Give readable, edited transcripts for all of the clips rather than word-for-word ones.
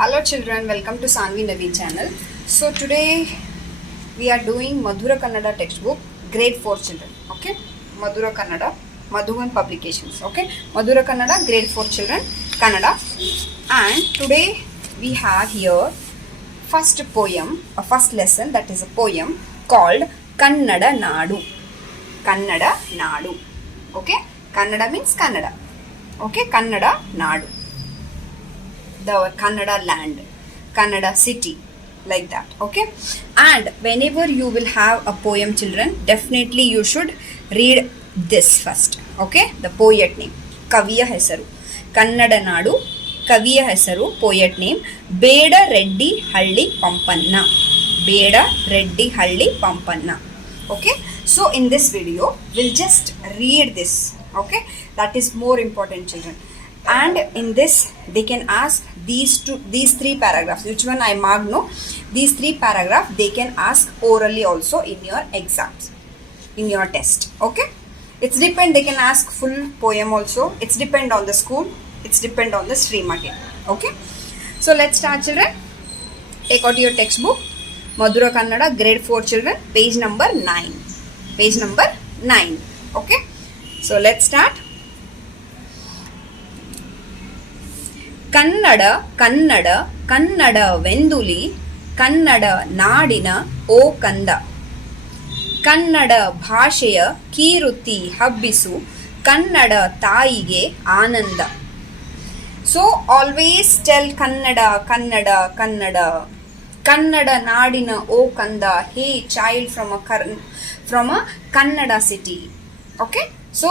Hello children, welcome to Sanvi Navi channel. So today we are doing Madhura Kannada textbook, grade 4 children. Okay, Madhura Kannada, Madhuvan Publications. Okay, Madhura Kannada, grade 4 children, Kannada. And today we have here first poem, a first lesson, that is a poem called Kannada Nadu. Kannada Nadu. Okay, Kannada means Kannada. Okay, Kannada Nadu. The Kannada land, Kannada city, like that. Okay, and whenever you will have a poem, children, definitely you should read this first. Okay, the poet name, Kaviya Hesaru, Kannada Nadu, Kaviya Hesaru, poet name Beda Reddy Halli Pampanna. Beda Reddy Halli Pampanna. Okay, so in this video we'll just read this. Okay, that is more important, children. And in this they can ask these three paragraphs, which one I marked, no, these three paragraphs they can ask orally also in your exams, in your test. Okay, it's depend, they can ask full poem also, it's depend on the school, it's depend on the stream again. Okay, so let's start, children. Take out your textbook, Madhura Kannada, grade 4 children, page number 9. Page number 9. Okay, so let's start. Kannada Kannada ಕನ್ನಡವೆಂದುಲಿ ಕನ್ನಡ ನಾಡಿನ ಓ ಕಂದ, ಕನ್ನಡ ಭಾಷೆಯ ಕೀರುತಿ ಹಬ್ಬಿಸು ಕನ್ನಡ ತಾಯಿಗೆ ಆನಂದ. So always tell Kannada Kannada Kannada, Kannada ನಾಡಿನ ಓ ಕಂದ, hey child from a Kannada city. Okay, so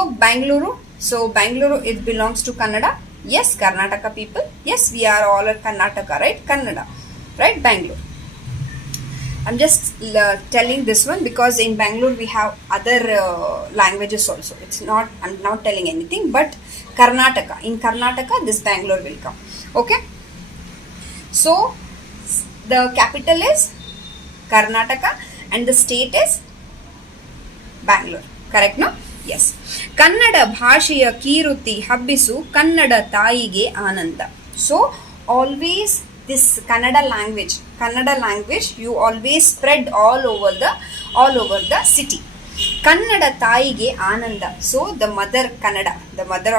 Bangalore it belongs to Kannada. Yes, Karnataka people. Yes, we are all at Karnataka, right? Kannada, right? Bangalore. I'm just telling this one because in Bangalore we have other languages also. It's not, I'm not telling anything, but Karnataka. In Karnataka, this Bangalore will come. Okay. So, the capital is Karnataka and the state is Bangalore. Correct, no? Yes. Kannada ಭಾಷೆಯ ಕೀರುತಿ ಹಬ್ಬಿಸು ಕನ್ನಡ ತಾಯಿಗೆ ಆನಂದ. So always this Kannada language you always spread all over the city. Kannada ತಾಯಿಗೆ ಆನಂದ. So the mother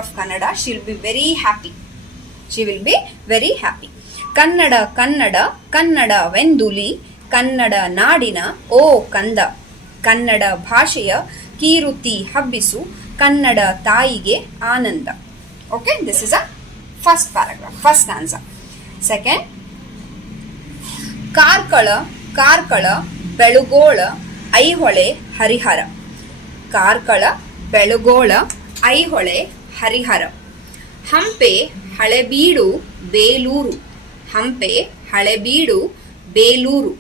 of Kannada, she will be very happy. She will be very happy. Kannada Kannada ಕನ್ನಡವೆಂದುಲಿ ಕನ್ನಡ ನಾಡಿನ ಓ ಕಂದ, ಕನ್ನಡ ಭಾಷೆಯ ಕೀರುತಿ ಹಬ್ಬಿಸು ಕನ್ನಡ ತಾಯಿಗೆ ಆನಂದ. Okay, this is a first paragraph, first stanza. Second, Karkala ಬೆಳುಗೋಳ Aihole Harihara, Karkala ಬೆಳುಗೋಳ Aihole Harihara, Hampi Halebidu Belur, Hampi Halebidu Belur,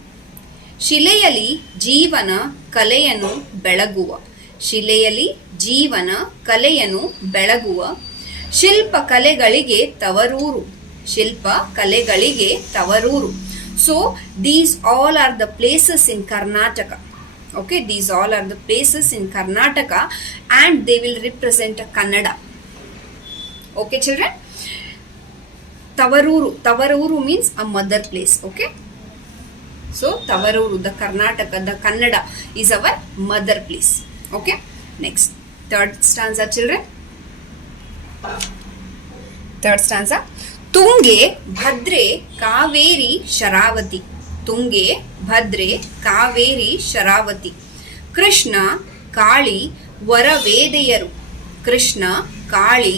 ಶಿಲೆಯಲಿ ಜೀವನ ಕಲೆಯನ್ನು ಬೆಳಗುವ, ಶಿಲೆಯಲಿ ಜೀವನ ಕಲೆಯನ್ನು ಬೆಳಗುವ, ಶಿಲ್ಪ ಕಲೆಗಳಿಗೆ ತವರೂರು, ಶಿಲ್ಪ ಕಲೆಗಳಿಗೆ ತವರೂರು. So these all are the places in Karnataka. Okay, these all are the places in Karnataka and they will represent Kannada. Okay, children. Tavaruru means a mother place. Okay, so Tavaruru, the Karnataka, the Kannada is our mother place. Okay, next, third stanza, children. Third stanza. Tunge Bhadre Kaveri Sharavati, Tunge Bhadre Kaveri Sharavati, Krishna Kali ವರವೇದೆಯರು, Krishna Kali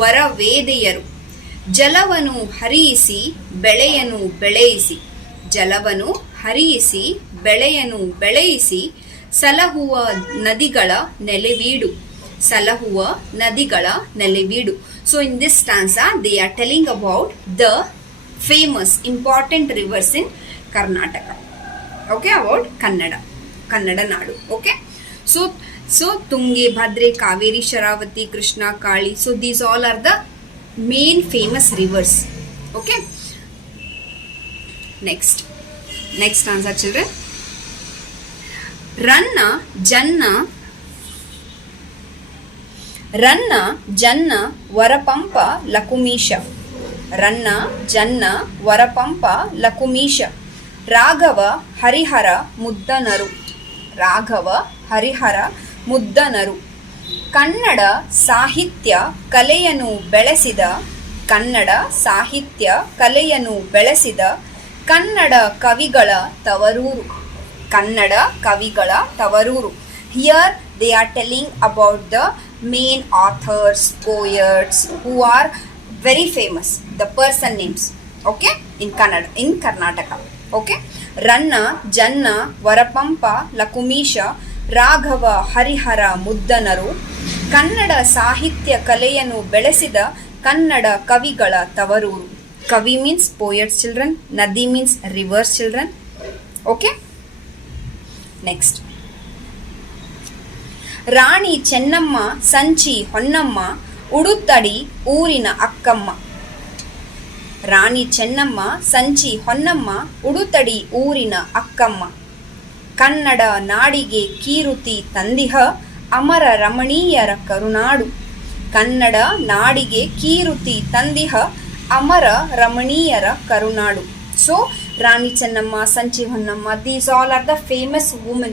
ವರವೇದೆಯರು, ಜಲವನು ಹರಿಯಿಸಿ ಬೆಳೆಯನು ಬೆಳೆಯಿಸಿ, ಜಲವನು ಹರಿಯಿಸಿ ಬೆಳೆಯನು ಬೆಳೆಯಿಸಿ, ಸಲಹುವ ನದಿಗಳ ನೆಲೆವೀಡು, ಸಲಹುವ ನದಿಗಳ ನೆಲೆವೀಡು. So in this stanza they are telling about the famous important rivers in Karnataka. Okay, about Kannada Nadu. Okay, so Tunge, Bhadre, Kaveri, Sharavati, Krishna, Kali, so these all are the main famous rivers. Okay, next stanza, children. Ranna Janna ವರಪಂಪ ಲಕುಮೀಶ, Ranna Janna ವರಪಂಪ ಲಕುಮೀಶ Raghava Harihara ಮುದ್ದನರು Raghava Harihara ಮುದ್ದನರು ಕನ್ನಡ ಸಾಹಿತ್ಯ ಕಲೆಯನ್ನು ಬೆಳೆಸಿದ ಕನ್ನಡ ಸಾಹಿತ್ಯ ಕಲೆಯನ್ನು ಬೆಳೆಸಿದ ಕನ್ನಡ ಕವಿಗಳ ತವರೂರು ಕನ್ನಡ ಕವಿಗಳ ತವರೂರು. Here they are telling about the main authors, poets who are very famous, the person names, okay, in Kannada, in Karnataka, okay. Ranna Janna Varapampa Lakumisha Raghava Harihara ಮುದ್ದನರು ಕನ್ನಡ ಸಾಹಿತ್ಯ ಕಲೆಯನ್ನು ಬೆಳೆಸಿದ ಕನ್ನಡ ಕವಿಗಳ ತವರೂರು. ಕವಿ ಮೀನ್ಸ್ ಪೋಯಟ್ಸ್ ಚಿಲ್ಡ್ರನ್, ನದಿ means rivers children, okay. Next, Rani Chennamma Sanchi Honnamma Udutadi ಊರಿನ ಅಕ್ಕಮ್ಮ. ರಾಣಿ ಚೆನ್ನಮ್ಮ ಸಂಚಿ ಹೊನ್ನಮ್ಮ ಉಡುತಡಿ ಊರಿನ ಅಕ್ಕಮ್ಮ. ಕನ್ನಡ ನಾಡಿಗೆ ಕೀರುತಿ ತಂದಿಹ ಅಮರ ರಮಣೀಯರ ಕರುನಾಡು. ಕನ್ನಡ ನಾಡಿಗೆ ಕೀರುತಿ ತಂದಿಹ ಅಮರ ರಮಣೀಯರ Karunadu. So Rani Chennamma, Sanchi Honnamma, these all are the famous women,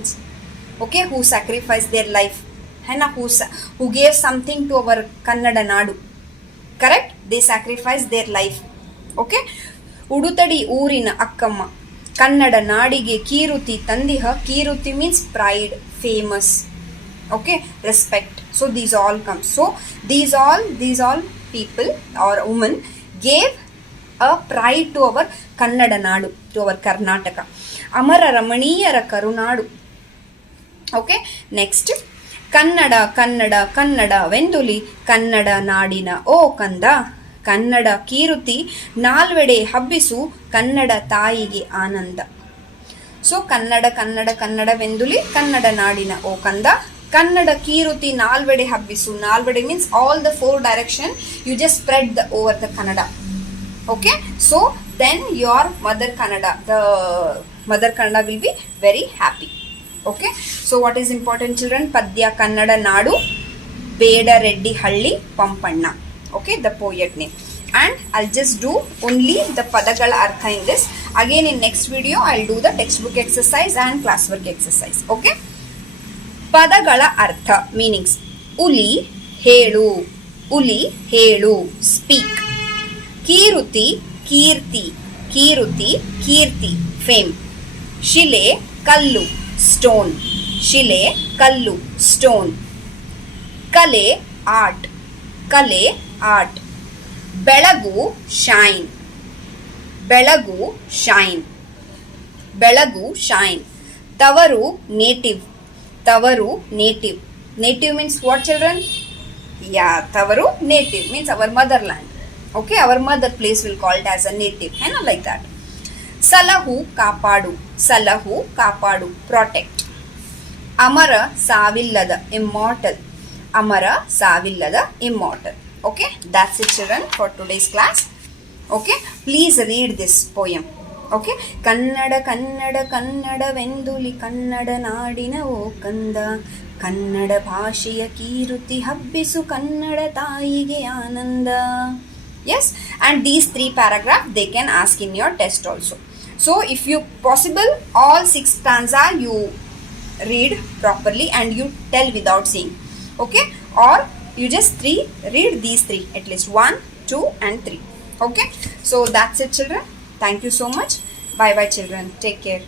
okay, who sacrificed their life, who gave something to our Kannada Nadu, correct? They sacrificed their life, okay. ಉಡುತಡಿ ಊರಿನ ಅಕ್ಕಮ್ಮ, ಕನ್ನಡ ನಾಡಿಗೆ ಕೀರುತಿ ತಂದಿಹ. ಕೀರುತಿ means pride, famous, okay, respect. So these all come. So these all people or women gave a pride to our Kannada Nadu, to our Karnataka. ಅಮರ ರಮಣೀಯರ Karunadu, okay. Next, Kannada Kannada ಕನ್ನಡವೆಂದುಲಿ ಕನ್ನಡ ನಾಡಿನ ಓ ಕಂದ. ಕನ್ನಡ ಕೀರುತಿ ನಾಲ್ವೆಡೆ ಹಬ್ಬಿಸು ಕನ್ನಡ ತಾಯಿಗೆ ಆನಂದ. ಸೊ ಕನ್ನಡ ಕನ್ನಡ ಕನ್ನಡವೆಂದುಲಿ ಕನ್ನಡ ನಾಡಿನ ಓ ಕಂದ. ಕನ್ನಡ ಕೀರುತಿ ನಾಲ್ವೆಡೆ ಹಬ್ಬಿಸು. ನಾಲ್ವೆಡೆ means all the 4 direction, you just spread over the Kannada, okay. So then your mother Kannada, the mother Kannada will be very happy, okay. So what is important children? Padya Kannada Nadu Beda Reddy Halli Pampanna, okay, the poet name. And I'll just do only the padagala artha in this. Again in next video I'll do the textbook exercise and classwork exercise, okay. ಪದಗಳ ಅರ್ಥ, meanings. ಉಲಿ ಹೇಳು, ಉಲಿ ಹೇಳು, speak. ಕೀರುತಿ ಕೀರ್ತಿ, ಕೀರುತಿ ಕೀರ್ತಿ, fame. ಶಿಲೆ ಕಲ್ಲು, stone. ಶಿಲೆ ಕಲ್ಲು, stone. ಕಲೆ art, ಕಲೆ ಆರ್ಟ್. ಬೆಳಗು ಶೈನ್, ಬೆಳಗು ಶೈನ್, ಬೆಳಗು ಶೈನ್. ತವರು ನೇಟಿವ್, ತವರು native. Native means what children? Yeah, ತವರು native means our motherland, okay, our mother place will call it as a native, like that. ಸಲಹು ಕಾಪಾಡು, ಸಲಹು ಕಾಪಾಡು, protect. ಅಮರ ಸಾವಿಲ್ಲದ, immortal. ಅಮರ ಸಾವಿಲ್ಲದ, immortal, okay. That's it children for today's class, okay. Please read this poem, okay. Kannada Kannada ಕನ್ನಡವೆಂದುಲಿ ಕನ್ನಡ ನಾಡಿನ ಓ ಕಂದ. ಕನ್ನಡ ಭಾಷೆಯ ಕೀರುತಿ ಹಬ್ಬಿಸು ಕನ್ನಡ ತಾಯಿಗೆ ಆನಂದ. Yes, and these 3 paragraphs they can ask in your test also. So if you possible all 6 stanza you read properly and you tell without seeing, okay, or you just read these 3, at least 1, 2 and 3, okay. So that's it children. Thank you so much. Bye bye children. Take care.